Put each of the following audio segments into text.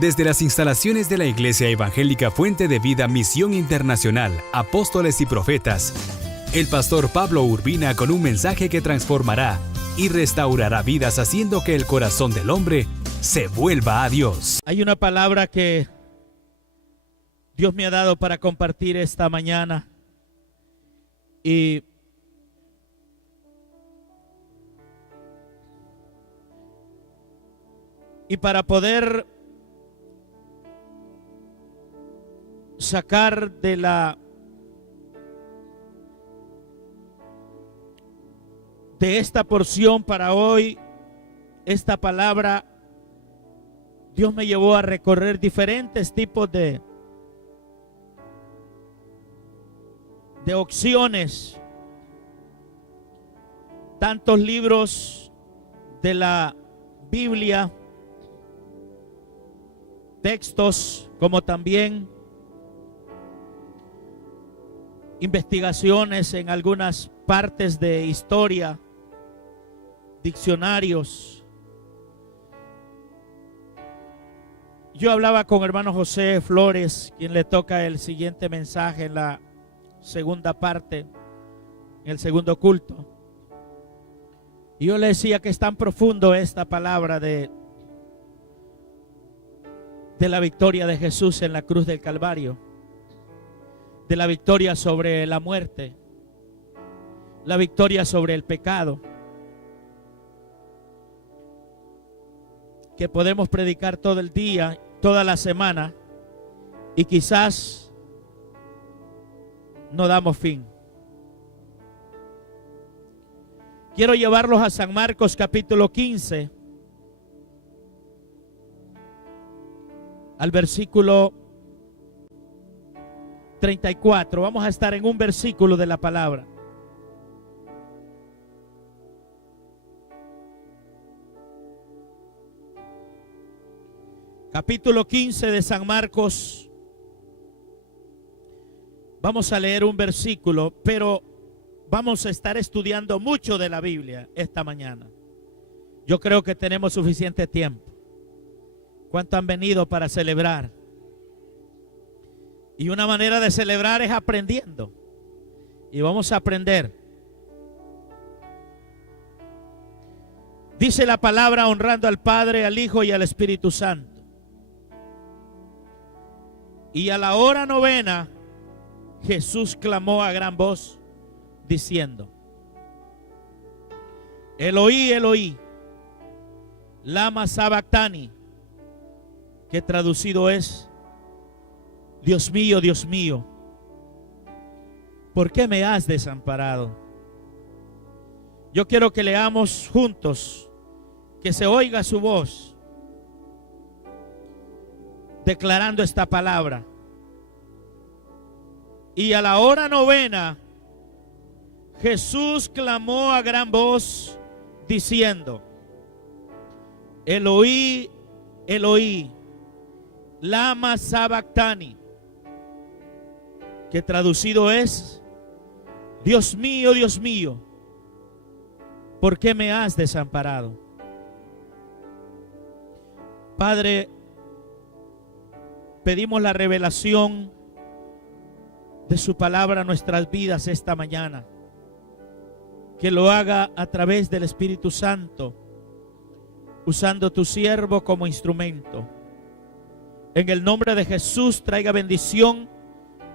Desde las instalaciones de la Iglesia Evangélica Fuente de Vida Misión Internacional, Apóstoles y Profetas, el pastor Pablo Urbina con un mensaje que transformará y restaurará vidas haciendo que el corazón del hombre se vuelva a Dios. Hay una palabra que Dios me ha dado para compartir esta mañana y para poder sacar de esta porción para hoy, esta palabra, Dios me llevó a recorrer diferentes tipos de opciones, tantos libros de la Biblia, textos, como también investigaciones en algunas partes de historia, diccionarios. Yo hablaba con hermano José Flores, quien le toca el siguiente mensaje en la segunda parte, en el segundo culto. Y yo le decía que es tan profundo esta palabra de la victoria de Jesús en la cruz del Calvario, de la victoria sobre la muerte, la victoria sobre el pecado, que podemos predicar todo el día, toda la semana, y quizás no damos fin. Quiero llevarlos a San Marcos capítulo 15, al versículo 34. Vamos a estar en un versículo de la palabra. Capítulo 15 de San Marcos. Vamos a leer un versículo, pero vamos a estar estudiando mucho de la Biblia esta mañana. Yo creo que tenemos suficiente tiempo. ¿Cuántos han venido para celebrar? Y una manera de celebrar es aprendiendo. Y vamos a aprender. Dice la palabra honrando al Padre, al Hijo y al Espíritu Santo. Y a la hora novena, Jesús clamó a gran voz, diciendo: Eloí, Eloí, lama sabactani, que traducido es: Dios mío, ¿por qué me has desamparado? Yo quiero que leamos juntos, que se oiga su voz, declarando esta palabra. Y a la hora novena, Jesús clamó a gran voz, diciendo: Eloí, Eloí, lama sabactani, que traducido es: Dios mío, ¿por qué me has desamparado? Padre, pedimos la revelación de su palabra a nuestras vidas esta mañana. Que lo haga a través del Espíritu Santo, usando tu siervo como instrumento. En el nombre de Jesús, traiga bendición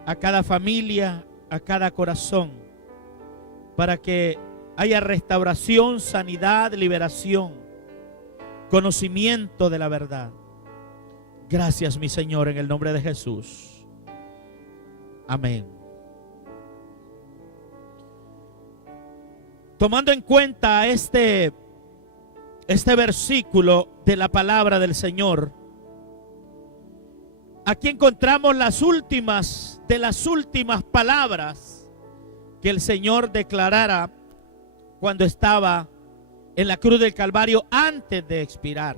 a cada familia, a cada corazón, para que haya restauración, sanidad, liberación, conocimiento de la verdad. Gracias, mi Señor, en el nombre de Jesús. Amén. Tomando en cuenta este versículo de la palabra del Señor, aquí encontramos las últimas de las últimas palabras que el Señor declarara cuando estaba en la cruz del Calvario antes de expirar.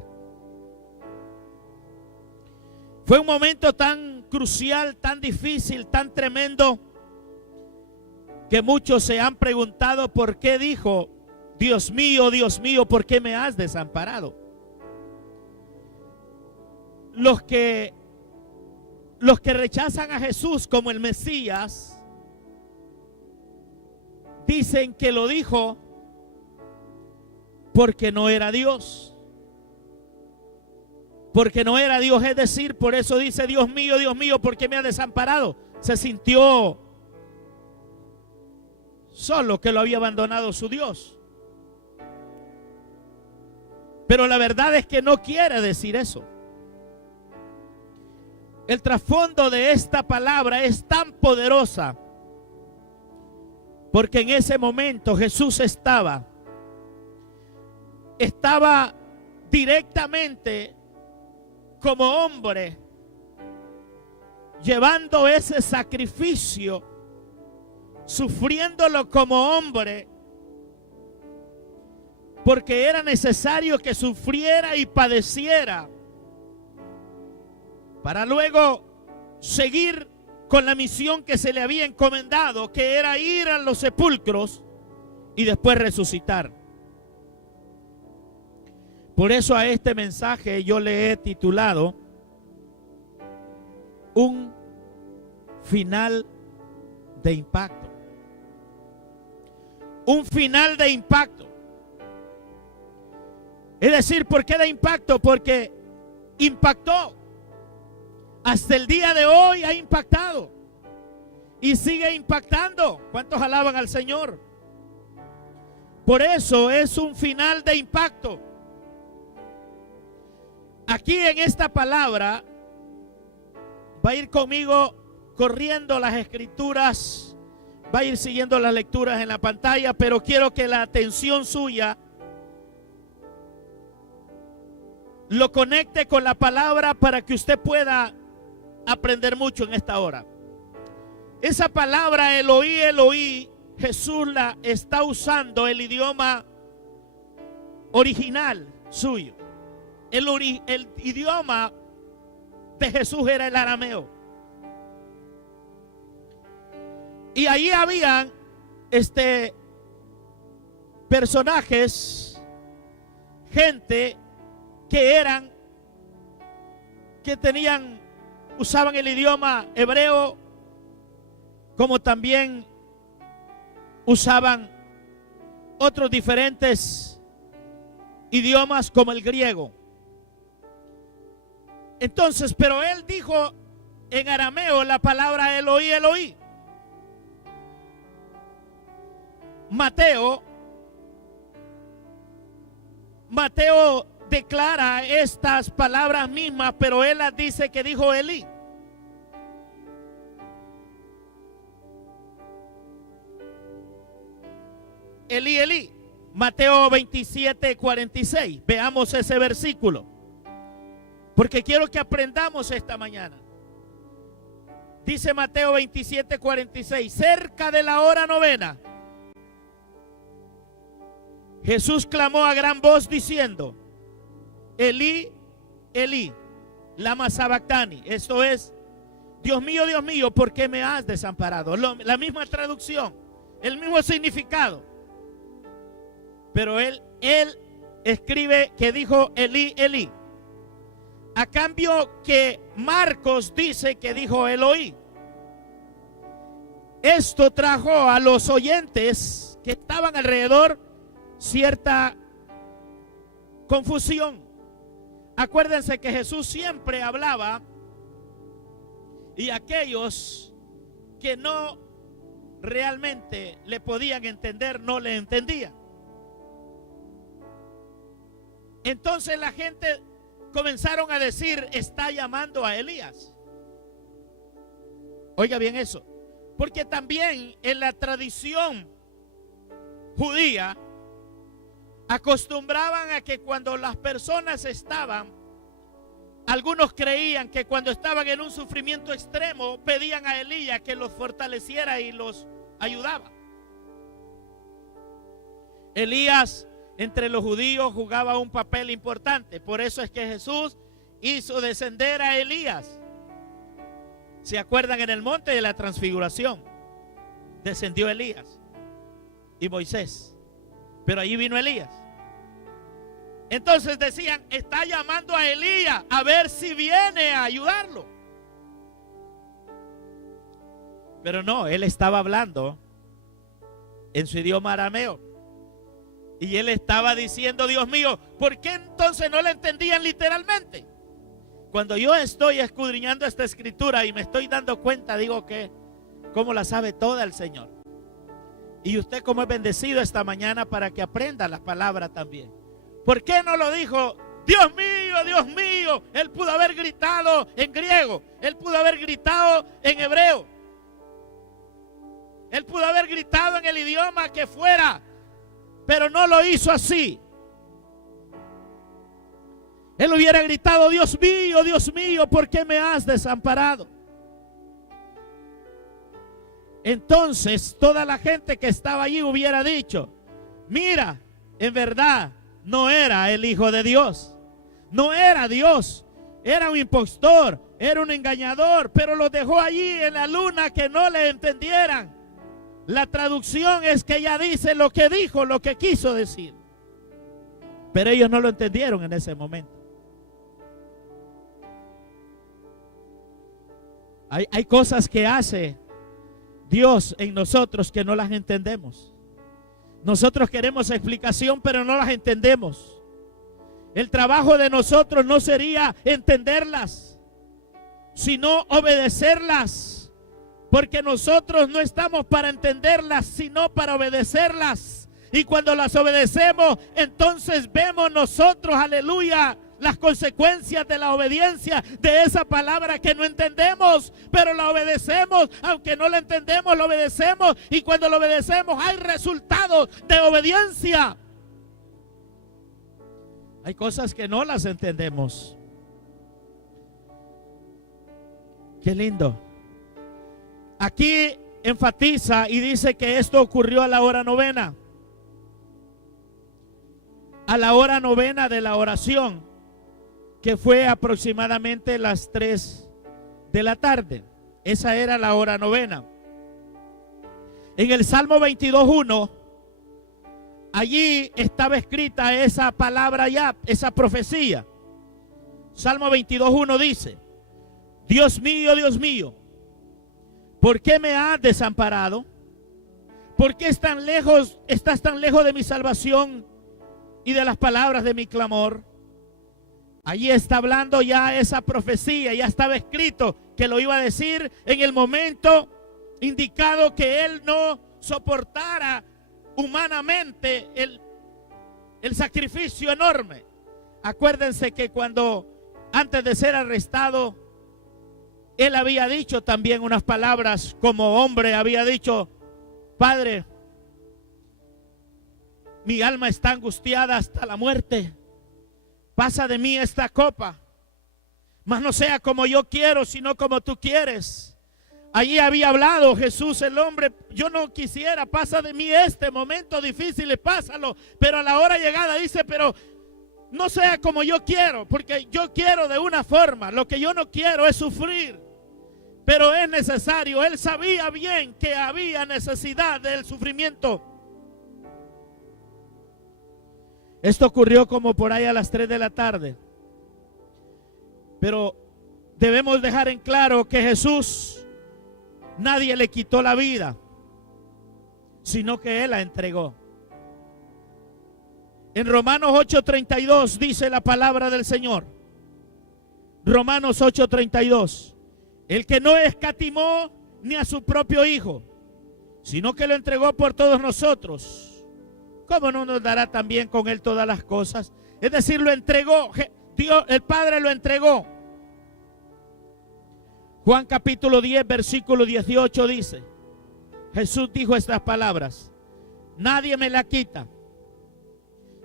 Fue un momento tan crucial, tan difícil, tan tremendo, que muchos se han preguntado por qué dijo: Dios mío, ¿por qué me has desamparado? los que rechazan a Jesús como el Mesías dicen que lo dijo porque no era Dios. Porque no era Dios, es decir, por eso dice: Dios mío, ¿por qué me ha desamparado? Se sintió solo, que lo había abandonado su Dios. Pero la verdad es que no quiere decir eso. El trasfondo de esta palabra es tan poderosa porque en ese momento Jesús estaba directamente como hombre llevando ese sacrificio, sufriéndolo como hombre, porque era necesario que sufriera y padeciera para luego seguir con la misión que se le había encomendado, que era ir a los sepulcros y después resucitar. Por eso a este mensaje yo le he titulado Un final de impacto. Un final de impacto. Es decir, ¿por qué de impacto? Porque impactó. Hasta el día de hoy ha impactado. Y sigue impactando. ¿Cuántos alaban al Señor? Por eso es un final de impacto. Aquí en esta palabra va a ir conmigo corriendo las escrituras, va a ir siguiendo las lecturas en la pantalla, pero quiero que la atención suya lo conecte con la palabra para que usted pueda aprender mucho en esta hora. Esa palabra Eloí, Eloí, Jesús la está usando el idioma original suyo. El idioma de Jesús era el arameo. Y ahí habían personajes, gente que usaban el idioma hebreo, como también usaban otros diferentes idiomas como el griego. Entonces, pero él dijo en arameo la palabra Eloí, Eloí. Mateo declara estas palabras mismas, pero él las dice que dijo Elí. Elí, Elí. Mateo 27:46. Veamos ese versículo, porque quiero que aprendamos esta mañana. Dice Mateo 27:46: cerca de la hora novena, Jesús clamó a gran voz diciendo: Elí, Elí, lama sabactani. Esto es: Dios mío, ¿por qué me has desamparado? La misma traducción, el mismo significado. Pero él escribe que dijo Elí, Elí. A cambio que Marcos dice que dijo Eloí. Esto trajo a los oyentes que estaban alrededor cierta confusión. Acuérdense que Jesús siempre hablaba y aquellos que no realmente le podían entender no le entendían. Entonces la gente comenzaron a decir: está llamando a Elías. Oiga bien eso, porque también en la tradición judía acostumbraban a que cuando las personas algunos creían que cuando estaban en un sufrimiento extremo pedían a Elías que los fortaleciera y los ayudaba. Elías entre los judíos jugaba un papel importante. Por eso es que Jesús hizo descender a Elías. ¿Se acuerdan? En el monte de la transfiguración descendió Elías y Moisés, pero allí vino Elías. Entonces decían, está llamando a Elías a ver si viene a ayudarlo. Pero no, él estaba hablando en su idioma arameo. Y él estaba diciendo, Dios mío, ¿por qué entonces no le entendían literalmente? Cuando yo estoy escudriñando esta escritura y me estoy dando cuenta, digo que cómo la sabe toda el Señor. Y usted como es bendecido esta mañana para que aprenda las palabras también. ¿Por qué no lo dijo? Dios mío, Dios mío. Él pudo haber gritado en griego. Él pudo haber gritado en hebreo. Él pudo haber gritado en el idioma que fuera. Pero no lo hizo así. Él hubiera gritado, Dios mío, ¿por qué me has desamparado? Entonces toda la gente que estaba allí hubiera dicho, mira, en verdad no era el Hijo de Dios, no era Dios, era un impostor, era un engañador, pero lo dejó allí en la luna que no le entendieran. La traducción es que ella dice lo que dijo, lo que quiso decir, pero ellos no lo entendieron en ese momento. Hay cosas que hace Dios en nosotros que no las entendemos. Nosotros queremos explicación, pero no las entendemos. El trabajo de nosotros no sería entenderlas, sino obedecerlas. Porque nosotros no estamos para entenderlas, sino para obedecerlas. Y cuando las obedecemos, entonces vemos nosotros, aleluya, las consecuencias de la obediencia de esa palabra que no entendemos, pero la obedecemos. Aunque no la entendemos, la obedecemos, y cuando la obedecemos hay resultados de obediencia. Hay cosas que no las entendemos. Qué lindo. Aquí enfatiza y dice que esto ocurrió a la hora novena. A la hora novena de la oración, que fue aproximadamente las 3 de la tarde. Esa era la hora novena. En el Salmo 22:1, allí estaba escrita esa palabra ya, esa profecía. Salmo 22:1 dice, Dios mío, ¿por qué me has desamparado? ¿Por qué estás tan lejos de mi salvación y de las palabras de mi clamor? Allí está hablando ya esa profecía, ya estaba escrito que lo iba a decir en el momento indicado, que él no soportara humanamente el sacrificio enorme. Acuérdense que cuando antes de ser arrestado, él había dicho también unas palabras como hombre, había dicho, Padre, mi alma está angustiada hasta la muerte. Pasa de mí esta copa, mas no sea como yo quiero, sino como tú quieres. Allí había hablado Jesús, el hombre, yo no quisiera, pasa de mí este momento difícil, pásalo. Pero a la hora llegada dice, pero no sea como yo quiero, porque yo quiero de una forma, lo que yo no quiero es sufrir. Pero es necesario, él sabía bien que había necesidad del sufrimiento. Esto ocurrió como por ahí a las 3 de la tarde. Pero debemos dejar en claro que Jesús, nadie le quitó la vida, sino que Él la entregó. En Romanos 8:32 dice la palabra del Señor. Romanos 8:32. El que no escatimó ni a su propio Hijo, sino que lo entregó por todos nosotros, ¿cómo no nos dará también con Él todas las cosas? Es decir, lo entregó. Dios, el Padre lo entregó. Juan capítulo 10, versículo 18 dice, Jesús dijo estas palabras, nadie me la quita,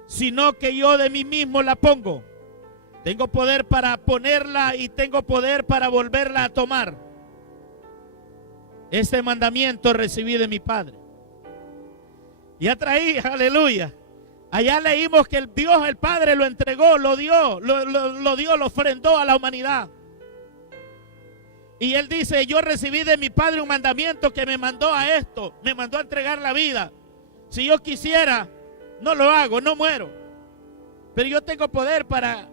sino que yo de mí mismo la pongo. Tengo poder para ponerla y tengo poder para volverla a tomar. Este mandamiento recibí de mi Padre. Ya traí, aleluya. Allá leímos que el Dios, el Padre, lo entregó, lo dio, lo ofrendó a la humanidad. Y Él dice, yo recibí de mi Padre un mandamiento que me mandó a esto, me mandó a entregar la vida. Si yo quisiera, no lo hago, no muero. pero yo tengo poder para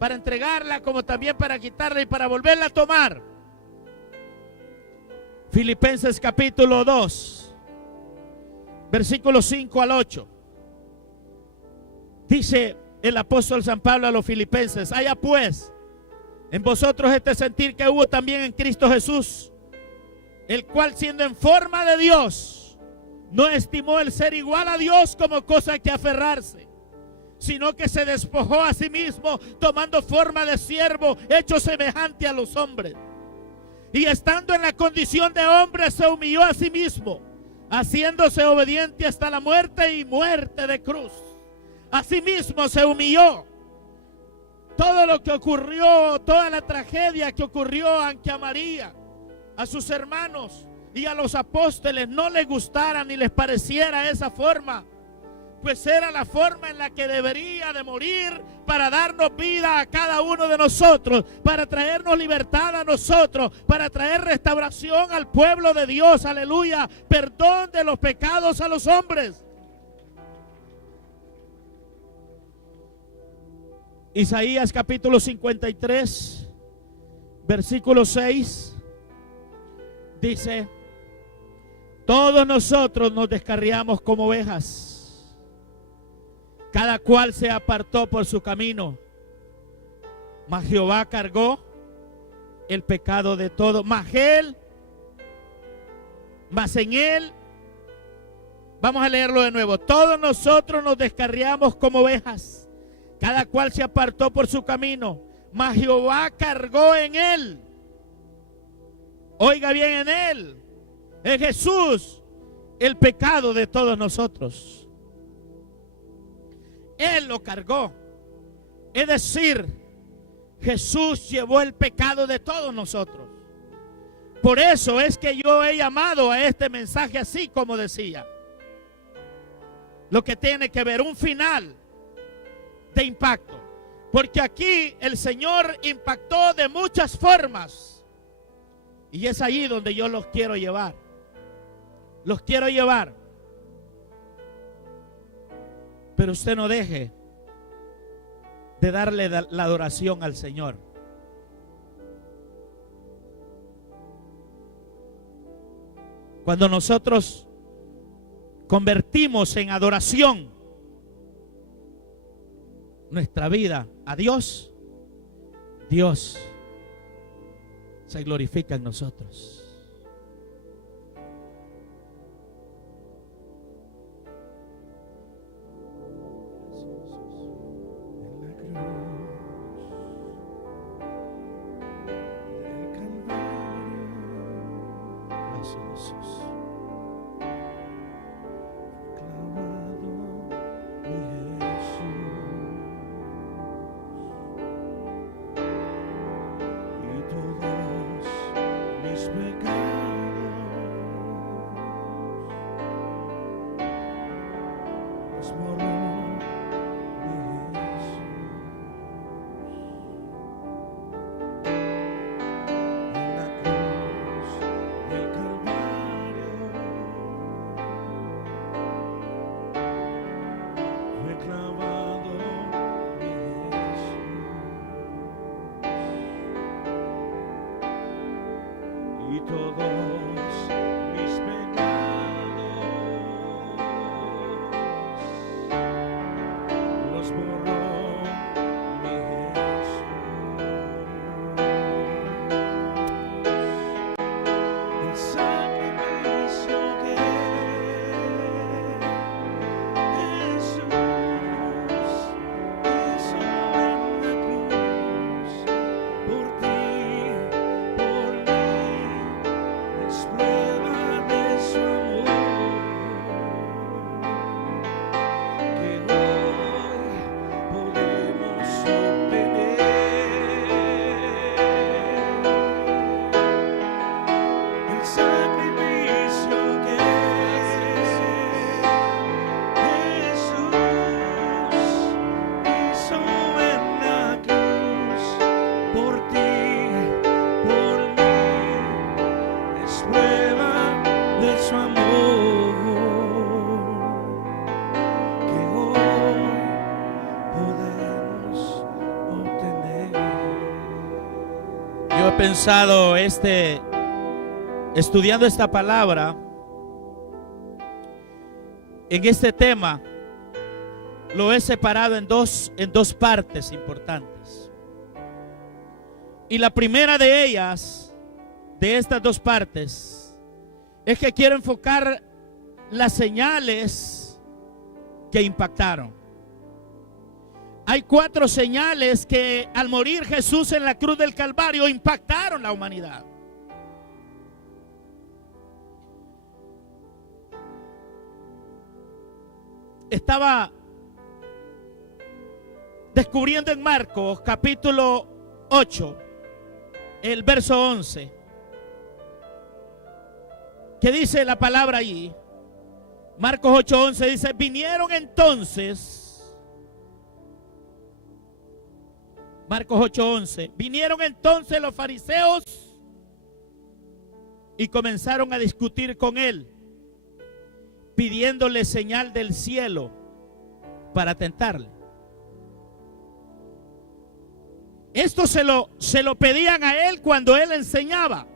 entregarla, como también para quitarla y para volverla a tomar. Filipenses capítulo 2, versículos 5 al 8. Dice el apóstol San Pablo a los filipenses: haya pues en vosotros este sentir que hubo también en Cristo Jesús, el cual, siendo en forma de Dios, no estimó el ser igual a Dios como cosa que aferrarse, sino que se despojó a sí mismo, tomando forma de siervo, hecho semejante a los hombres. Y estando en la condición de hombre, se humilló a sí mismo, haciéndose obediente hasta la muerte y muerte de cruz. A sí mismo se humilló. Todo lo que ocurrió, toda la tragedia que ocurrió, aunque a María, a sus hermanos y a los apóstoles no les gustara ni les pareciera esa forma, pues era la forma en la que debería de morir para darnos vida a cada uno de nosotros, para traernos libertad a nosotros, para traer restauración al pueblo de Dios, aleluya, perdón de los pecados a los hombres. Isaías capítulo 53, versículo 6, dice: todos nosotros nos descarriamos como ovejas, cada cual se apartó por su camino, mas Jehová cargó el pecado de todos. Mas en él, vamos a leerlo de nuevo: todos nosotros nos descarriamos como ovejas, cada cual se apartó por su camino, mas Jehová cargó en él. Oiga bien, en él, en Jesús, el pecado de todos nosotros. Él lo cargó. Es decir, Jesús llevó el pecado de todos nosotros. Por eso es que yo he llamado a este mensaje así, como decía. Lo que tiene que ver un final de impacto, porque aquí el Señor impactó de muchas formas, y es allí donde yo los quiero llevar. Los quiero llevar. Pero usted no deje de darle la adoración al Señor. Cuando nosotros convertimos en adoración nuestra vida a Dios, Dios se glorifica en nosotros. Explode. pensado estudiando esta palabra, en este tema, lo he separado en dos partes importantes. Y la primera de ellas, de estas dos partes, es que quiero enfocar las señales que impactaron. Hay 4 señales que al morir Jesús en la cruz del Calvario impactaron la humanidad. Estaba descubriendo en Marcos capítulo 8, el verso 11, que dice la palabra allí. Marcos 8:11 dice: vinieron entonces, Marcos 8:11, vinieron entonces los fariseos y comenzaron a discutir con él, pidiéndole señal del cielo para tentarle. Esto se lo pedían a él cuando él enseñaba.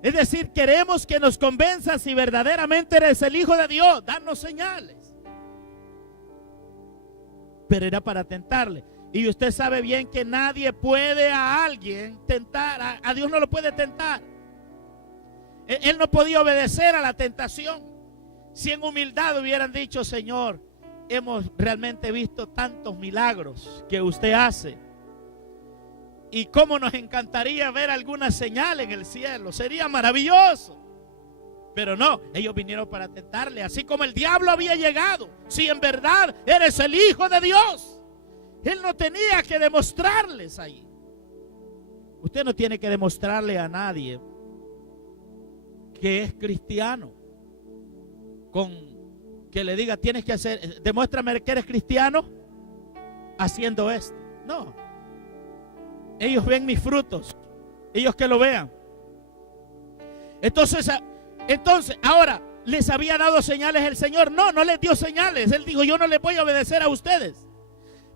Es decir, queremos que nos convenza si verdaderamente eres el Hijo de Dios, danos señales. Pero era para tentarle. Y usted sabe bien que nadie puede a alguien tentar, a Dios no lo puede tentar. Él no podía obedecer a la tentación. Si en humildad hubieran dicho: Señor, hemos realmente visto tantos milagros que usted hace, y cómo nos encantaría ver alguna señal en el cielo, sería maravilloso. Pero no, ellos vinieron para tentarle, así como el diablo había llegado. Si en verdad eres el Hijo de Dios, él no tenía que demostrarles ahí. Usted no tiene que demostrarle a nadie que es cristiano con que le diga: tienes que hacer, demuéstrame que eres cristiano haciendo esto. No, ellos ven mis frutos, ellos que lo vean. Entonces ahora, ¿les había dado señales el Señor? No, no les dio señales. Él dijo: yo no les voy a obedecer a ustedes.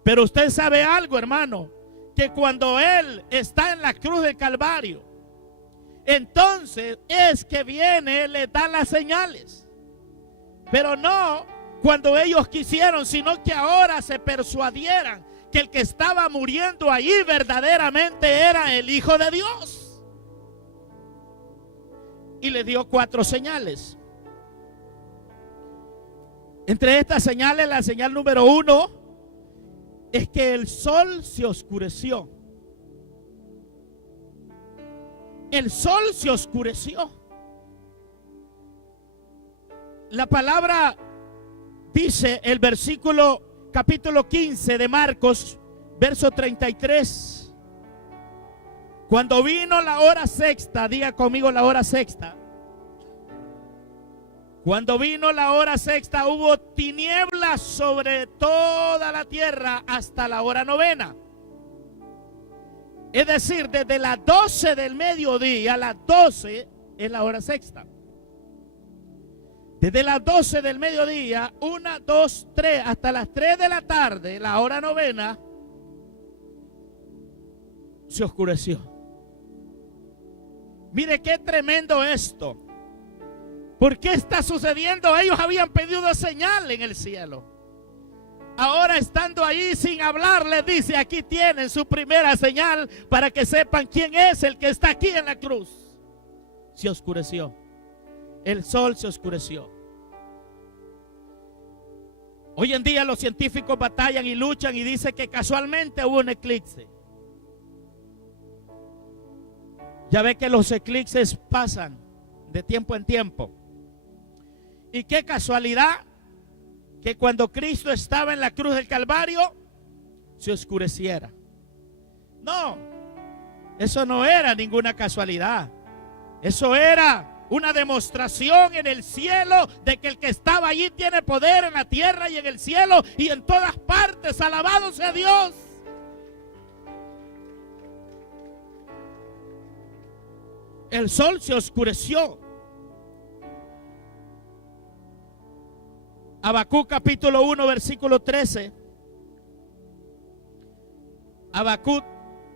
Pero usted sabe algo, hermano, que cuando Él está en la cruz del Calvario, entonces es que viene, le da las señales. Pero no cuando ellos quisieron, sino que ahora se persuadieran que el que estaba muriendo allí verdaderamente era el Hijo de Dios. Y le dio 4 señales. Entre estas señales, la señal número 1 es que el sol se oscureció. El sol se oscureció. La palabra dice, el versículo capítulo 15 de Marcos, verso 33. Cuando vino la hora sexta, diga conmigo la hora sexta. Cuando vino la hora sexta, hubo tinieblas sobre toda la tierra hasta la hora novena. Es decir, desde las 12 del mediodía a las 12 es la hora sexta. Desde las 12 del mediodía, 1, 2, 3, hasta las 3 de la tarde, la hora novena, se oscureció. Mire qué tremendo esto. ¿Por qué está sucediendo? Ellos habían pedido señal en el cielo. Ahora, estando ahí sin hablar, les dice: aquí tienen su primera señal para que sepan quién es el que está aquí en la cruz. Se oscureció. El sol se oscureció. Hoy en día los científicos batallan y luchan y dicen que casualmente hubo un eclipse. Ya ve que los eclipses pasan de tiempo en tiempo. Y qué casualidad que cuando Cristo estaba en la cruz del Calvario se oscureciera. No, eso no era ninguna casualidad. Eso era una demostración en el cielo de que el que estaba allí tiene poder en la tierra y en el cielo y en todas partes. Alabado sea Dios. El sol se oscureció. Habacuc capítulo 1 versículo 13. Habacuc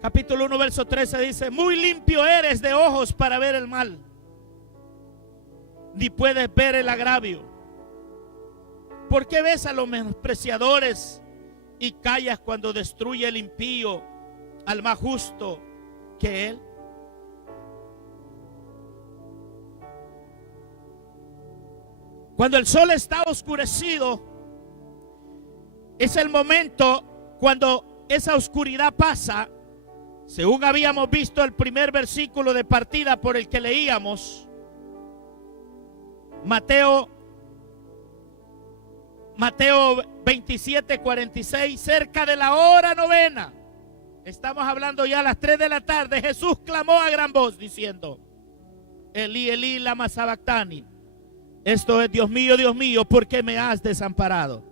capítulo 1, verso 13 dice: muy limpio eres de ojos para ver el mal, ni puedes ver el agravio. ¿Por qué ves a los menospreciadores y callas cuando destruye el impío al más justo que él? Cuando el sol está oscurecido, es el momento cuando esa oscuridad pasa, según habíamos visto el primer versículo de partida por el que leíamos, Mateo 27:46, cerca de la hora novena, estamos hablando ya a las 3 de la tarde, Jesús clamó a gran voz diciendo: Elí, Elí, lama sabactani. Esto es: Dios mío, ¿por qué me has desamparado?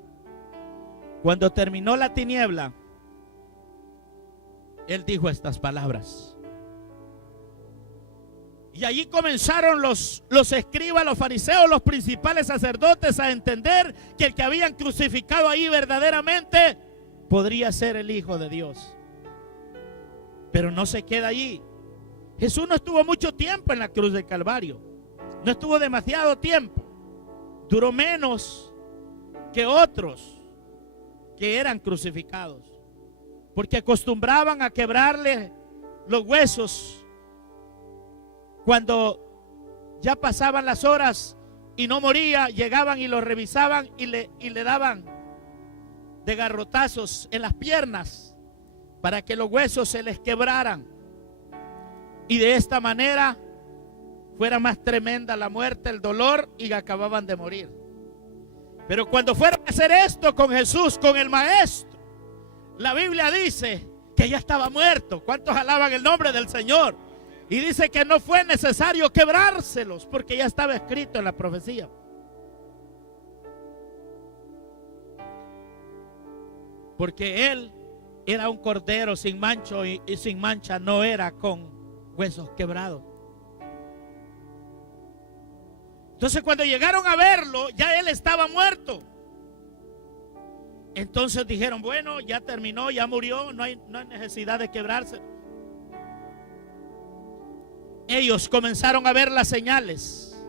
Cuando terminó la tiniebla, Él dijo estas palabras. Y allí comenzaron los escribas, los fariseos, los principales sacerdotes a entender que el que habían crucificado ahí verdaderamente podría ser el Hijo de Dios. Pero no se queda allí. Jesús no estuvo mucho tiempo en la cruz del Calvario. No estuvo demasiado tiempo. Duró menos que otros que eran crucificados, porque acostumbraban a quebrarle los huesos cuando ya pasaban las horas y no moría. Llegaban y lo revisaban y le daban de garrotazos en las piernas para que los huesos se les quebraran y de esta manera fuera más tremenda la muerte, el dolor, y acababan de morir. Pero cuando fueron a hacer esto con Jesús, con el Maestro, la Biblia dice que ya estaba muerto. ¿Cuántos alaban el nombre del Señor? Y dice que no fue necesario quebrárselos, porque ya estaba escrito en la profecía. Porque Él era un cordero sin mancho y sin mancha, no era con huesos quebrados. Entonces cuando llegaron a verlo, ya Él estaba muerto. Entonces dijeron: bueno, ya terminó, ya murió, no hay necesidad de quebrarse. Ellos comenzaron a ver las señales.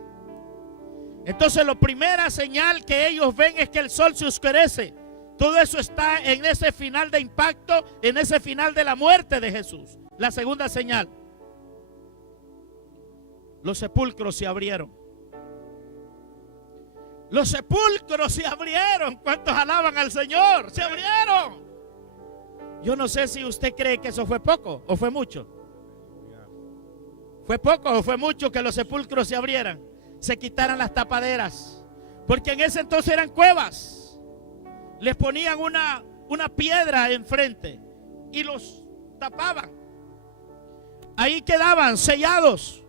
Entonces la primera señal que ellos ven es que el sol se oscurece. Todo eso está en ese final de impacto, en ese final de la muerte de Jesús. La segunda señal: los sepulcros se abrieron. Los sepulcros se abrieron. ¿Cuántos alaban al Señor? Se abrieron. Yo no sé si usted cree que eso fue poco o fue mucho. ¿Fue poco o fue mucho que los sepulcros se abrieran? Se quitaran las tapaderas. Porque en ese entonces eran cuevas. Les ponían una piedra enfrente y los tapaban. Ahí quedaban sellados,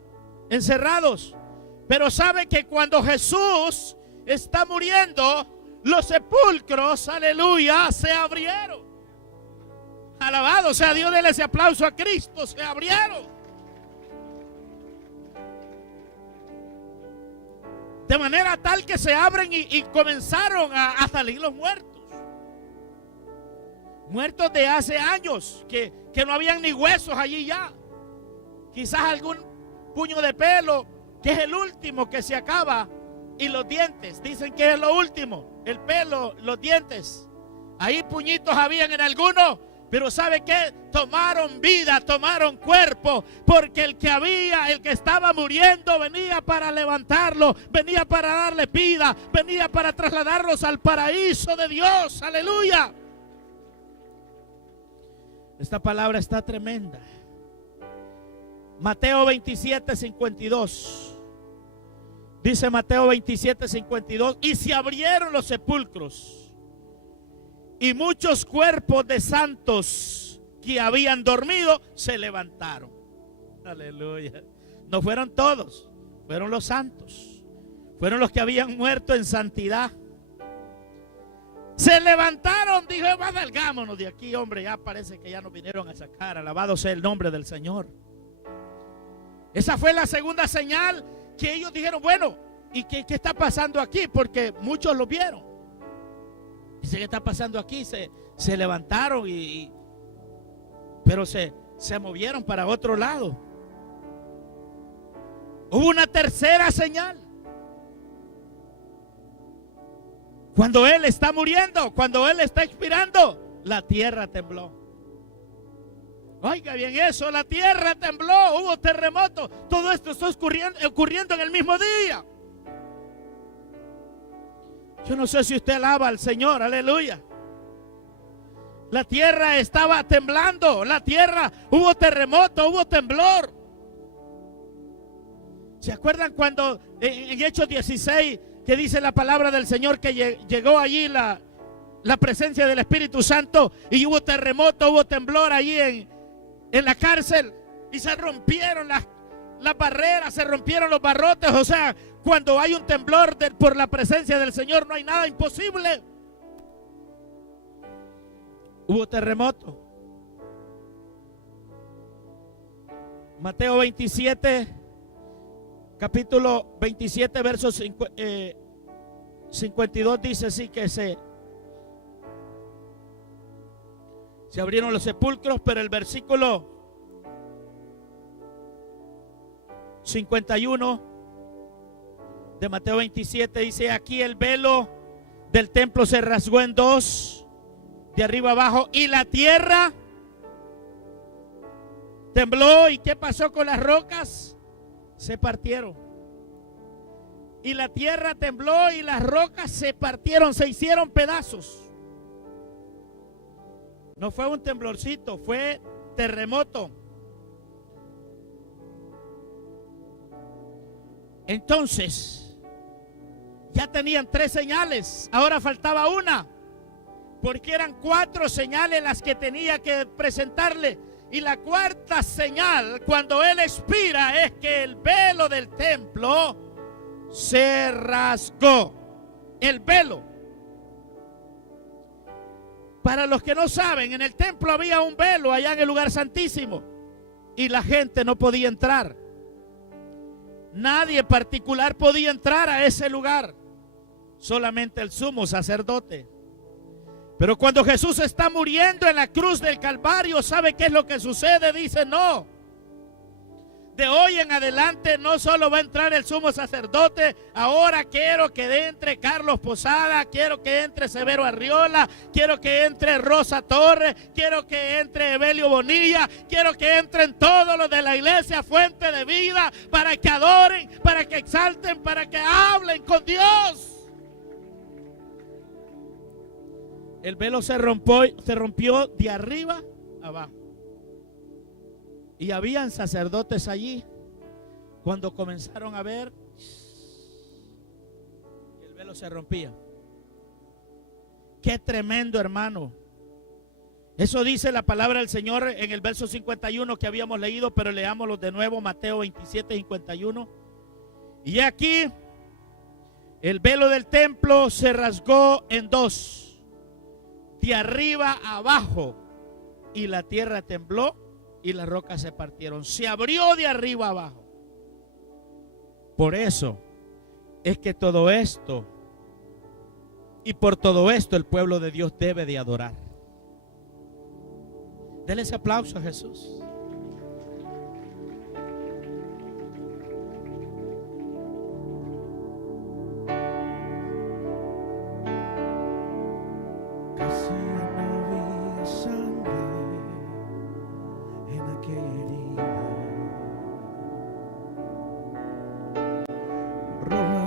encerrados. Pero sabe que cuando Jesús está muriendo, los sepulcros, aleluya, se abrieron. Alabado sea Dios, déle ese aplauso a Cristo, se abrieron. De manera tal que se abren y comenzaron a salir los muertos. Muertos de hace años, que no habían ni huesos allí ya. Quizás algún puño de pelo, que es el último que se acaba. Y los dientes, dicen que es lo último. El pelo, los dientes. Ahí puñitos habían en algunos. Pero ¿sabe qué? Tomaron vida, tomaron cuerpo. Porque el que estaba muriendo venía para levantarlo. Venía para darle vida. Venía para trasladarlos al paraíso de Dios. Aleluya. Esta palabra está tremenda. Mateo 27:52. Dice Mateo 27:52, y se abrieron los sepulcros y muchos cuerpos de santos que habían dormido se levantaron. Aleluya. No fueron todos, fueron los santos, fueron los que habían muerto en santidad. Se levantaron, dijo: salgámonos de aquí, hombre, ya parece que ya nos vinieron a sacar. Alabado sea el nombre del Señor. Esa fue la segunda señal que ellos dijeron: bueno, ¿y qué está pasando aquí? Porque muchos lo vieron. Dice: ¿qué está pasando aquí? Se levantaron pero se se movieron para otro lado. Hubo una tercera señal. Cuando él está muriendo, cuando él está expirando, la tierra tembló. Oiga bien eso, la tierra tembló, hubo terremoto. Todo esto está ocurriendo en el mismo día. Yo no sé si usted alaba al Señor, aleluya. La tierra estaba temblando, la tierra, hubo terremoto, hubo temblor. ¿Se acuerdan cuando en Hechos 16 que dice la palabra del Señor que llegó allí la presencia del Espíritu Santo y hubo terremoto, hubo temblor allí en la cárcel y se rompieron las barreras, se rompieron los barrotes? O sea, cuando hay un temblor por la presencia del Señor no hay nada imposible. Hubo terremoto. Mateo 27, capítulo 27, versos 52 dice así que se abrieron los sepulcros, pero el versículo 51 de Mateo 27 dice: aquí el velo del templo se rasgó en dos, de arriba abajo, y la tierra tembló. ¿Y qué pasó con las rocas? Se partieron. Y la tierra tembló y las rocas se partieron, se hicieron pedazos. No fue un temblorcito, fue terremoto. Entonces, ya tenían 3 señales, ahora faltaba una, porque eran 4 señales las que tenía que presentarle. Y la cuarta señal, cuando él expira, es que el velo del templo se rasgó. El velo. Para los que no saben, en el templo había un velo allá en el lugar santísimo y la gente no podía entrar. Nadie en particular podía entrar a ese lugar, solamente el sumo sacerdote. Pero cuando Jesús está muriendo en la cruz del Calvario, ¿sabe qué es lo que sucede? Dice: no, de hoy en adelante no solo va a entrar el sumo sacerdote, ahora quiero que entre Carlos Posada, quiero que entre Severo Arriola, quiero que entre Rosa Torres, quiero que entre Evelio Bonilla, quiero que entren todos los de la iglesia Fuente de Vida, para que adoren, para que exalten, para que hablen con Dios. El velo se rompió de arriba abajo. Y habían sacerdotes allí. Cuando comenzaron a ver, el velo se rompía. Qué tremendo, hermano. Eso dice la palabra del Señor en el verso 51 que habíamos leído, pero leámoslo de nuevo, Mateo 27, 51. Y aquí el velo del templo se rasgó en dos, de arriba a abajo, y la tierra tembló y las rocas se partieron. Se abrió de arriba abajo. Por eso es que todo esto, y por todo esto el pueblo de Dios debe de adorar. Denle ese aplauso a Jesús.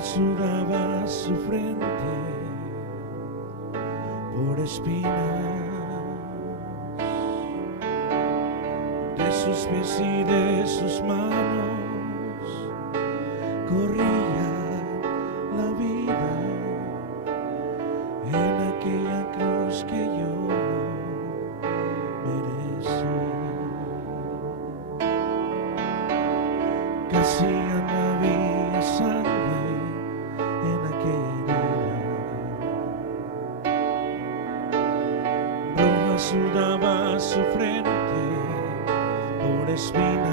Sudaba su frente por espinas, de sus pies y de sus manos corría la vida en aquella cruz que yo merecí. Casi ya no había sangre en aquella herida, roja sudaba su frente por espinas,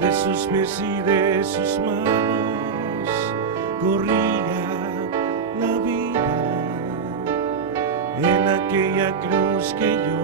de sus pies y de sus manos corría la vida en aquella cruz que yo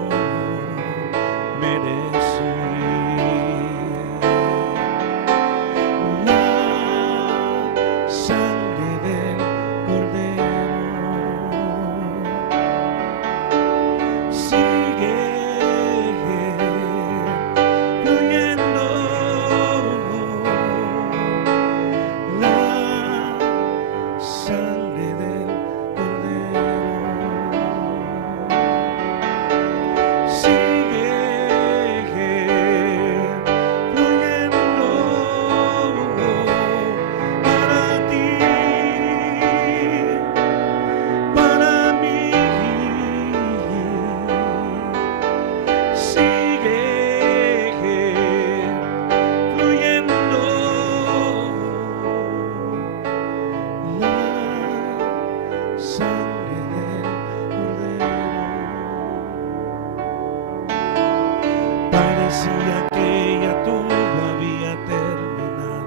parecía que ya todo había terminado.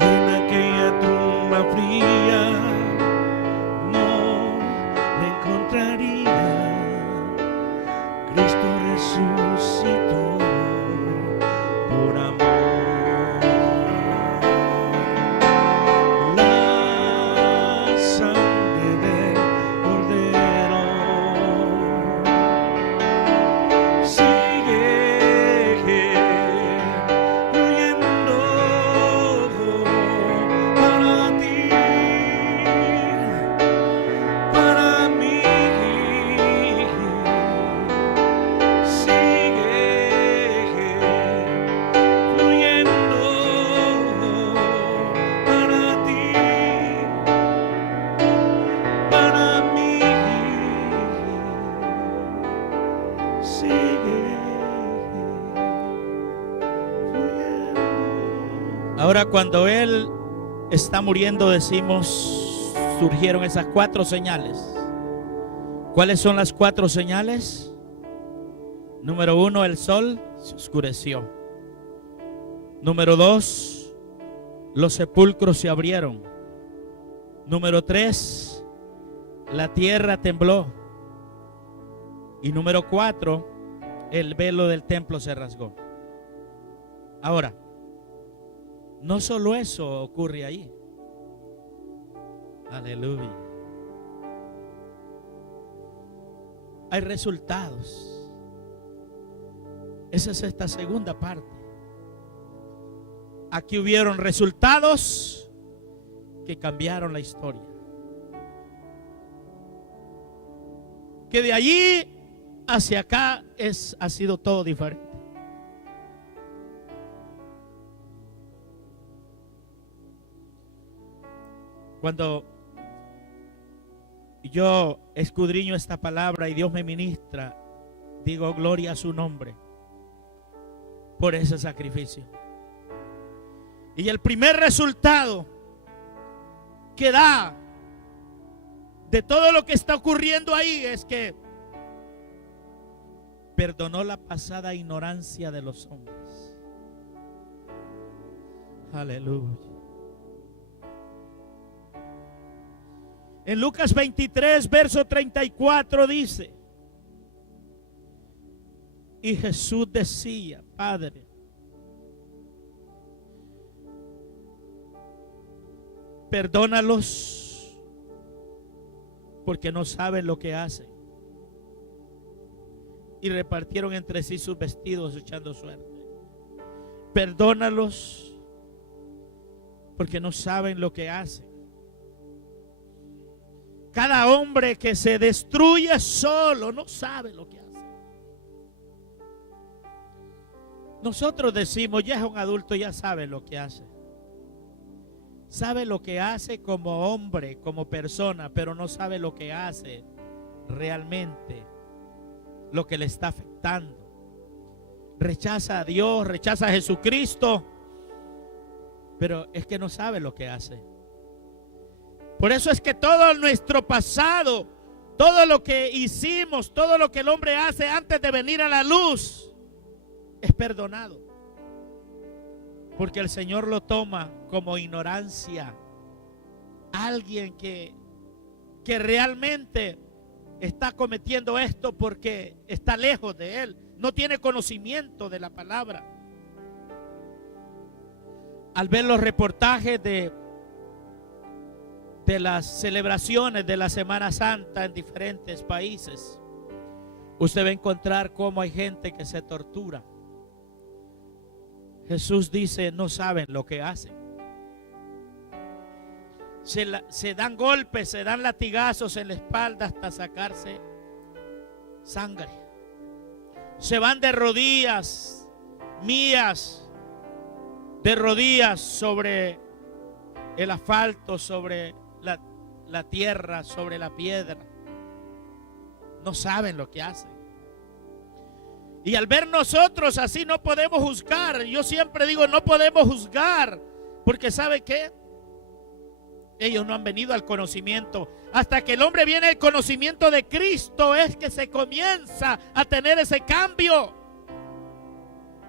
Y en aquella tumba fría no le encontraría. Cristo resucitó por amor. La sangre del Cordero sigue fluyendo para ti, para mí. Ahora, cuando Él está muriendo, decimos, surgieron esas 4 señales. ¿Cuáles son las 4 señales? Número 1, el sol se oscureció. Número 2, los sepulcros se abrieron. Número 3, la tierra tembló. Y número 4, el velo del templo se rasgó. Ahora, no solo eso ocurre ahí. Aleluya. Hay resultados. Esa es esta segunda parte. Aquí hubieron resultados que cambiaron la historia. Que de allí hacia acá ha sido todo diferente. Cuando yo escudriño esta palabra y Dios me ministra, digo gloria a su nombre por ese sacrificio. Y el primer resultado que da de todo lo que está ocurriendo ahí es que perdonó la pasada ignorancia de los hombres. Aleluya. En Lucas 23, verso 34 dice: y Jesús decía, Padre, perdónalos porque no saben lo que hacen. Y repartieron entre sí sus vestidos echando suerte. Perdónalos porque no saben lo que hacen. Cada hombre que se destruye solo no sabe lo que hace. Nosotros decimos, ya es un adulto, ya sabe lo que hace. Sabe lo que hace como hombre, como persona, pero no sabe lo que hace realmente, lo que le está afectando. Rechaza a Dios, rechaza a Jesucristo, pero es que no sabe lo que hace. Por eso es que todo nuestro pasado, todo lo que hicimos, todo lo que el hombre hace antes de venir a la luz, es perdonado. Porque el Señor lo toma como ignorancia. Alguien que realmente está cometiendo esto porque está lejos de Él, no tiene conocimiento de la palabra. Al ver los reportajes de las celebraciones de la Semana Santa en diferentes países, usted va a encontrar cómo hay gente que se tortura. Jesús dice, no saben lo que hacen. Se dan golpes, se dan latigazos en la espalda hasta sacarse sangre. Se van de rodillas, mías, de rodillas sobre el asfalto, sobre la tierra, sobre la piedra. No saben lo que hacen. Y al ver nosotros así no podemos juzgar. Yo siempre digo, no podemos juzgar, porque ¿sabe qué? Ellos no han venido al conocimiento. Hasta que el hombre viene al conocimiento de Cristo es que se comienza a tener ese cambio.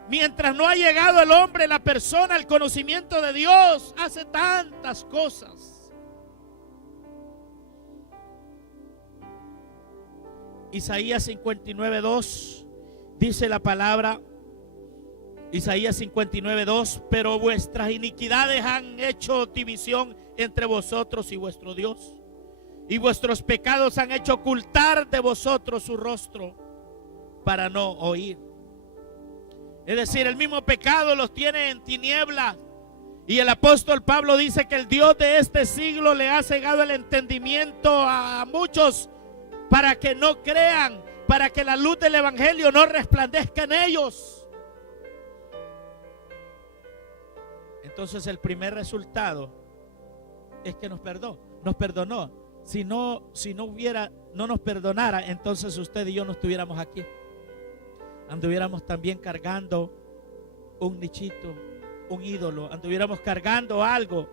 Mientras no ha llegado el hombre, la persona, al conocimiento de Dios, hace tantas cosas. Isaías 59:2 dice la palabra, Isaías 59:2, pero vuestras iniquidades han hecho división entre vosotros y vuestro Dios, y vuestros pecados han hecho ocultar de vosotros su rostro para no oír. Es decir, el mismo pecado los tiene en tinieblas. Y el apóstol Pablo dice que el Dios de este siglo le ha cegado el entendimiento a muchos para que no crean, para que la luz del evangelio no resplandezca en ellos. Entonces el primer resultado es que nos perdonó. Si no nos perdonara, entonces usted y yo no estuviéramos aquí. Anduviéramos también cargando un nichito, un ídolo, anduviéramos cargando algo.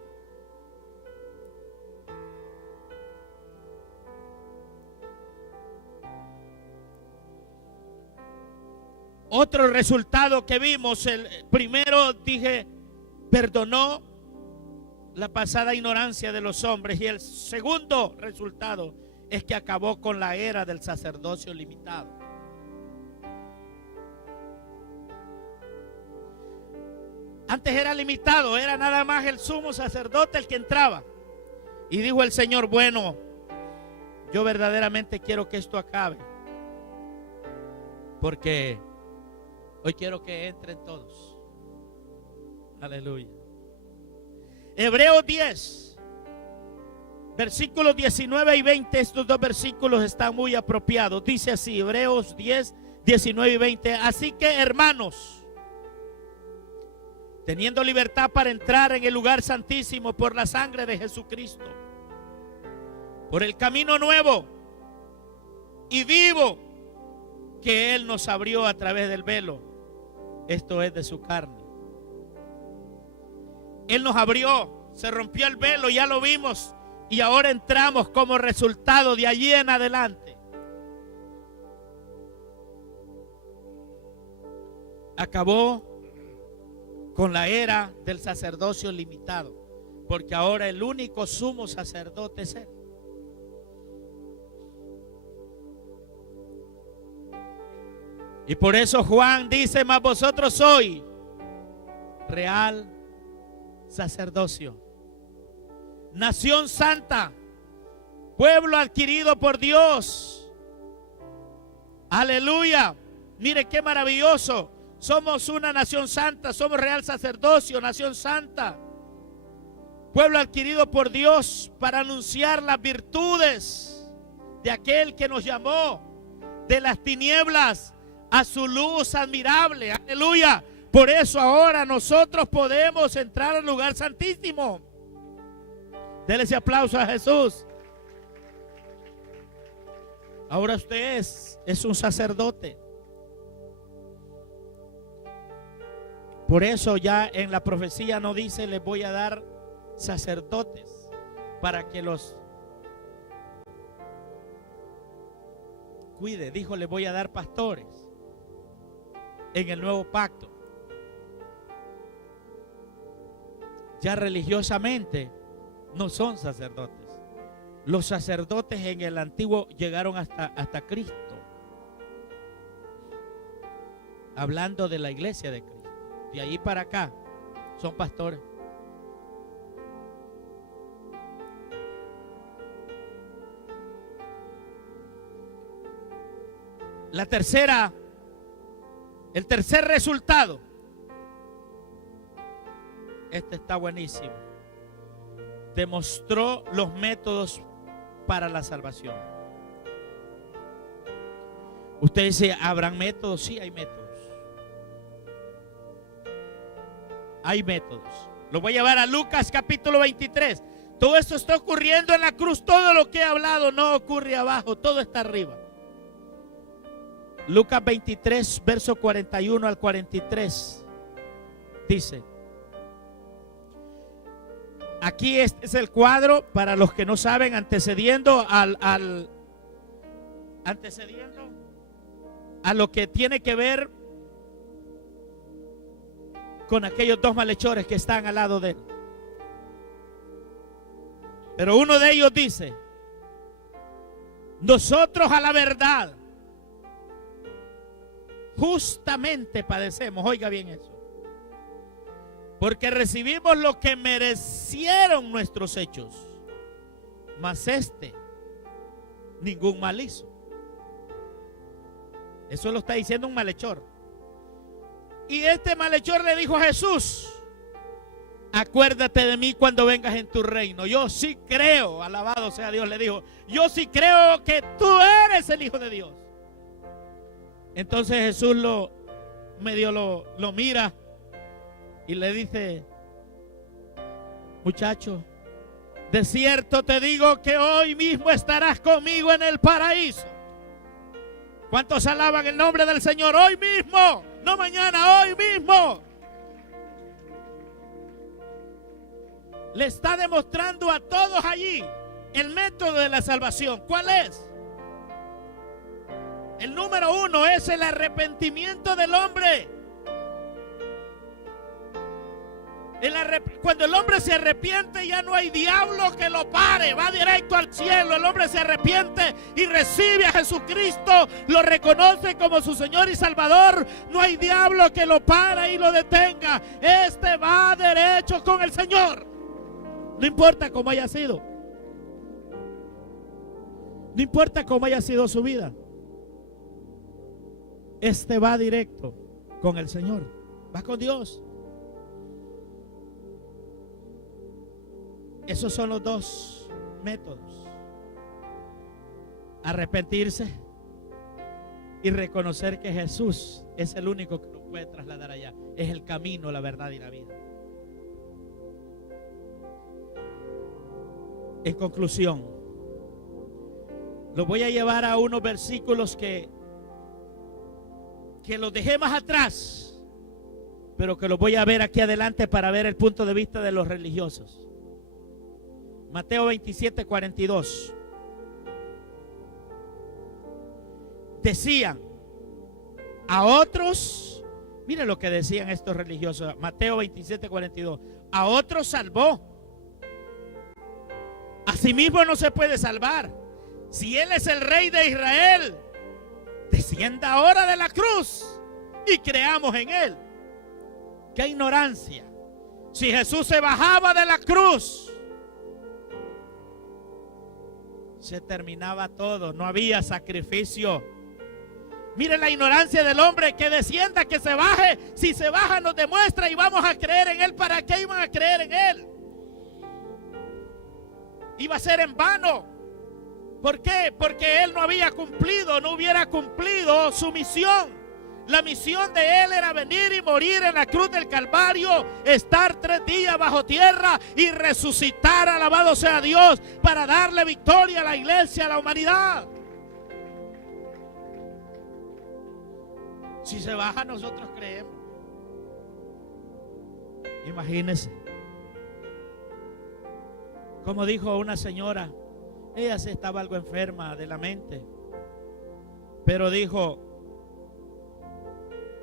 Otro resultado que vimos, el primero dije, perdonó la pasada ignorancia de los hombres, y el segundo resultado es que acabó con la era del sacerdocio limitado. Antes era limitado, era nada más el sumo sacerdote el que entraba. Y dijo el Señor, bueno, yo verdaderamente quiero que esto acabe, porque hoy quiero que entren todos. Aleluya. Hebreos 10, versículos 19 y 20, estos dos versículos están muy apropiados. Dice así, Hebreos 10, 19 y 20. Así que, hermanos, teniendo libertad para entrar en el lugar santísimo por la sangre de Jesucristo, por el camino nuevo y vivo que Él nos abrió a través del velo, esto es de su carne. Él nos abrió, se rompió el velo, ya lo vimos, y ahora entramos como resultado de allí en adelante. Acabó con la era del sacerdocio limitado, porque ahora el único sumo sacerdote es Él. Y por eso Juan dice, mas vosotros sois real sacerdocio, nación santa, pueblo adquirido por Dios. Aleluya. Mire qué maravilloso. Somos una nación santa, somos real sacerdocio, nación santa, pueblo adquirido por Dios para anunciar las virtudes de aquel que nos llamó de las tinieblas a su luz admirable. Aleluya. Por eso ahora nosotros podemos entrar al lugar santísimo. Dele ese aplauso a Jesús. Ahora usted es un sacerdote. Por eso ya en la profecía no dice les voy a dar sacerdotes para que los cuide. Dijo les voy a dar pastores en el nuevo pacto. Ya religiosamente no son sacerdotes. Los sacerdotes en el antiguo llegaron hasta Cristo. Hablando de la iglesia de Cristo. De ahí para acá son pastores. El tercer resultado. Este está buenísimo. Demostró los métodos para la salvación. Usted dice, ¿habrán métodos? Sí, hay métodos. Hay métodos. Lo voy a llevar a Lucas capítulo 23. Todo esto está ocurriendo en la cruz. Todo lo que he hablado no ocurre abajo, todo está arriba. Lucas 23, verso 41 al 43. Dice: Aquí este es el cuadro para los que no saben, antecediendo a lo que tiene que ver con aquellos dos malhechores que están al lado de él. Pero uno de ellos dice: nosotros a la verdad justamente padecemos. Oiga bien eso. Porque recibimos lo que merecieron nuestros hechos, mas ningún mal hizo. Eso lo está diciendo un malhechor. Y este malhechor le dijo a Jesús: acuérdate de mí cuando vengas en tu reino. Yo sí creo, alabado sea Dios, le dijo, yo sí creo que tú eres el Hijo de Dios. Entonces Jesús lo mira y le dice: muchacho, de cierto te digo que hoy mismo estarás conmigo en el paraíso. ¿Cuántos alaban el nombre del Señor? Hoy mismo, no mañana, hoy mismo. Le está demostrando a todos allí el método de la salvación. ¿Cuál es? El número uno es el arrepentimiento del hombre. Cuando el hombre se arrepiente, ya no hay diablo que lo pare, va directo al cielo. El hombre se arrepiente y recibe a Jesucristo, lo reconoce como su Señor y Salvador. No hay diablo que lo pare y lo detenga. Este va derecho con el Señor, no importa cómo haya sido, no importa cómo haya sido su vida. Este va directo con el Señor, va con Dios. Esos son los dos métodos: arrepentirse y reconocer que Jesús es el único que nos puede trasladar allá. Es el camino, la verdad y la vida. En conclusión, lo voy a llevar a unos versículos que los dejé más atrás, pero que los voy a ver aquí adelante para ver el punto de vista de los religiosos. Mateo 27, 42. Decían a otros, mire lo que decían estos religiosos. Mateo 27, 42. A otros salvó, a sí mismo no se puede salvar. Si Él es el Rey de Israel, descienda ahora de la cruz y creamos en Él. ¡Qué ignorancia! Si Jesús se bajaba de la cruz, se terminaba todo, no había sacrificio. Miren la ignorancia del hombre: que descienda, que se baje. Si se baja nos demuestra y vamos a creer en Él. ¿Para qué iban a creer en Él? Iba a ser en vano. ¿Por qué? Porque Él no había cumplido, no hubiera cumplido su misión. La misión de Él era venir y morir en la cruz del Calvario, estar 3 días bajo tierra y resucitar, alabado sea Dios, para darle victoria a la iglesia, a la humanidad. Si se baja, nosotros creemos. Imagínense. Como dijo una señora, ella se estaba algo enferma de la mente, pero dijo,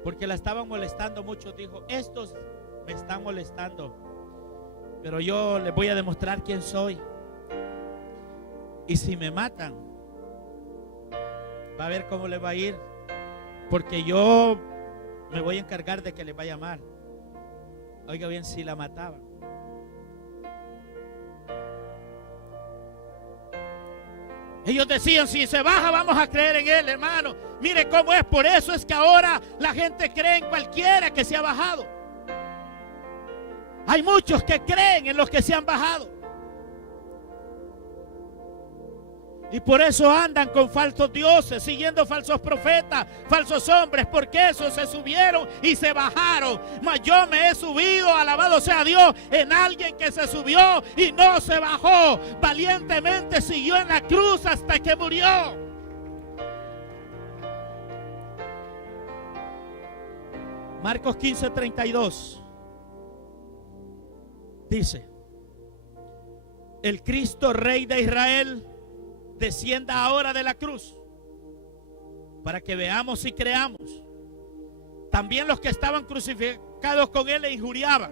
porque la estaban molestando mucho, dijo: estos me están molestando, pero yo les voy a demostrar quién soy. Y si me matan, va a ver cómo les va a ir, porque yo me voy a encargar de que les vaya mal. Oiga bien, si la mataban. Ellos decían: si se baja vamos a creer en Él, hermano. Mire cómo es. Por eso es que ahora la gente cree en cualquiera que se ha bajado. Hay muchos que creen en los que se han bajado. Y por eso andan con falsos dioses, siguiendo falsos profetas, falsos hombres, porque esos se subieron y se bajaron. Mas yo me he subido, alabado sea Dios, en alguien que se subió y no se bajó. Valientemente siguió en la cruz hasta que murió. Marcos 15:32 dice: el Cristo Rey de Israel descienda ahora de la cruz, para que veamos y creamos. También los que estaban crucificados con él le injuriaban.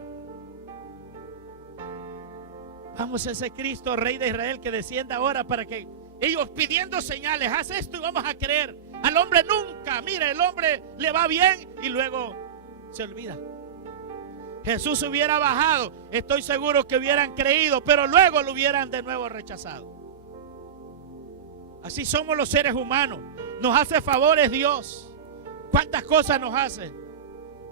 Vamos a ese Cristo Rey de Israel que descienda ahora, para que ellos pidiendo señales, haz esto y vamos a creer. Al hombre nunca, mira, el hombre le va bien y luego se olvida. Jesús hubiera bajado, estoy seguro que hubieran creído, pero luego lo hubieran de nuevo rechazado. Así somos los seres humanos. Nos hace favores Dios. ¿Cuántas cosas nos hace?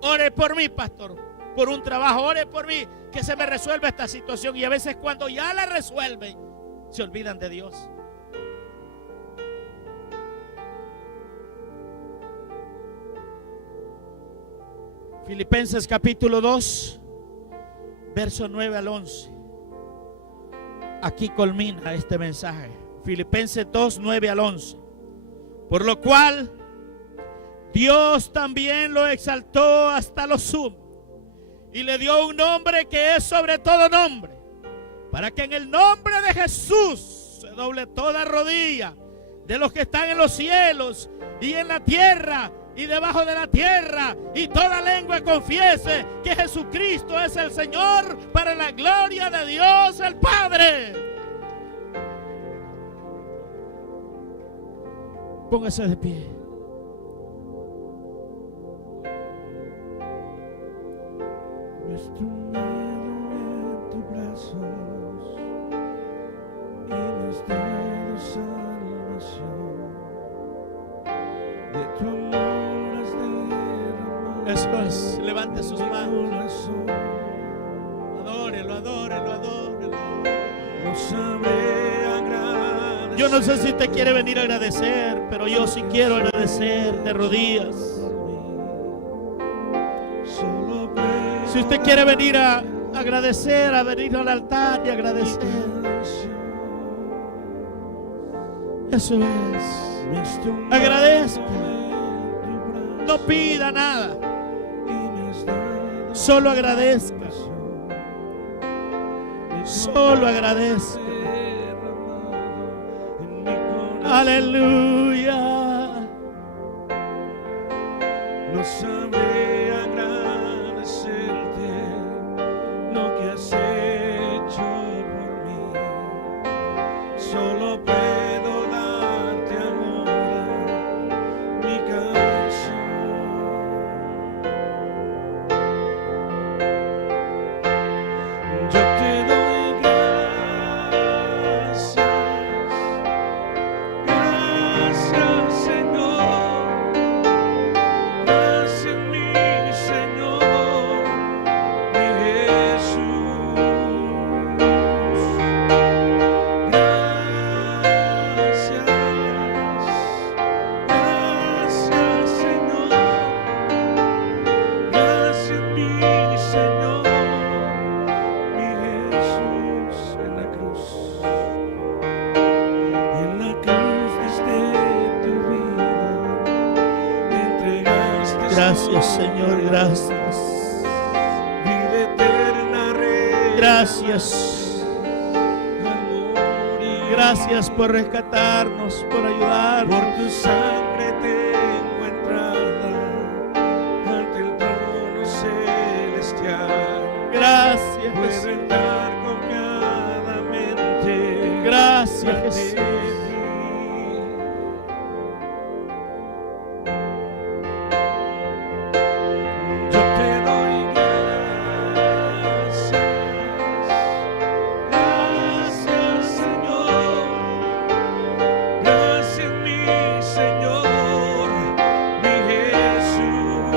Ore por mí, pastor, por un trabajo. Ore por mí, que se me resuelva esta situación. Y a veces cuando ya la resuelven, se olvidan de Dios. Filipenses capítulo 2, verso 9 al 11. Aquí culmina este mensaje. Filipenses 2, 9 al 11. Por lo cual Dios también lo exaltó hasta lo sumo y le dio un nombre que es sobre todo nombre, para que en el nombre de Jesús se doble toda rodilla de los que están en los cielos y en la tierra y debajo de la tierra, y toda lengua confiese que Jesucristo es el Señor, para la gloria de Dios el Padre. Póngase de pie. Estrumado en tus brazos y nos dado salvación. De tu amor has derramado. Eso es, levante sus manos. Corazón, Adórelo, adórelo, adórelo. no sabré agradecer. Yo no sé si usted quiere venir a agradecer, pero yo sí quiero agradecer de rodillas. Solo Si usted quiere venir a agradecer, a venir al altar y agradecer, eso es. Agradezca. No pida nada, solo agradezca. Solo agradezca. Aleluya. No sabré agradecerte lo que has hecho por mí. Solo puedo darte ahora mi canción. Yo te doy gracias, gracias Señor. Gracias mi Señor, mi Jesús. Gracias, gracias Señor. Gracias mi Señor, mi Jesús. En la cruz diste tu vida, te entregaste. Gracias, Señor, gracias. Vida eterna, Gracias. amor y Gracias por rescatarnos, por por ayudarnos. tu sangre tengo entrada ante el trono celestial. Gracias, Puedo Jesús. entrar confiadamente Gracias, ante Jesús. ti. Yo te doy gracias, gracias Señor, gracias mi Señor, mi Jesús.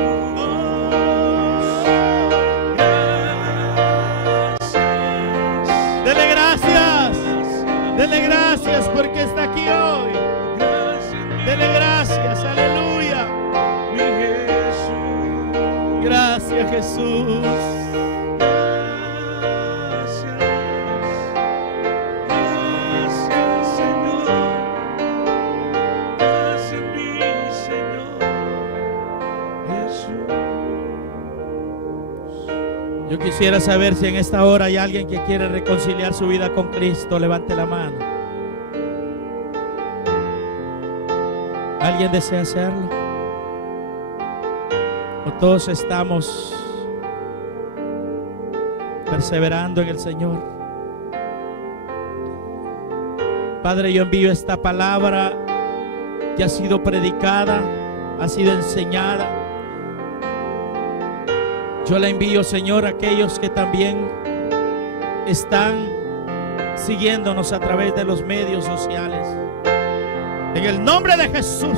Gracias, Dele gracias. Dele gracias porque está aquí hoy. gracias mi Dele gracias, aleluya. Jesús. Gracias, Jesús. Gracias, gracias Señor, gracias mi Señor Jesús. Yo quisiera saber si en esta hora hay alguien que quiere reconciliar su vida con Cristo. Levante la mano. ¿Alguien desea hacerlo? ¿O todos estamos perseverando en el Señor? Padre, yo envío esta palabra que ha sido predicada, ha sido enseñada. Yo la envío, Señor, a aquellos que también están siguiéndonos a través de los medios sociales. En el nombre de Jesús.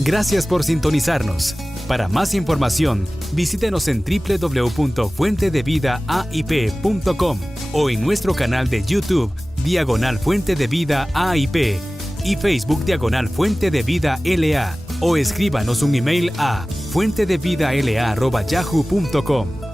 Gracias por sintonizarnos. Para más información, visítenos en www.fuentedevidaaip.com o en nuestro canal de YouTube Fuente de Vida AIP y Facebook Fuente de Vida LA, o escríbanos un email a fuentedevidala@yahoo.com.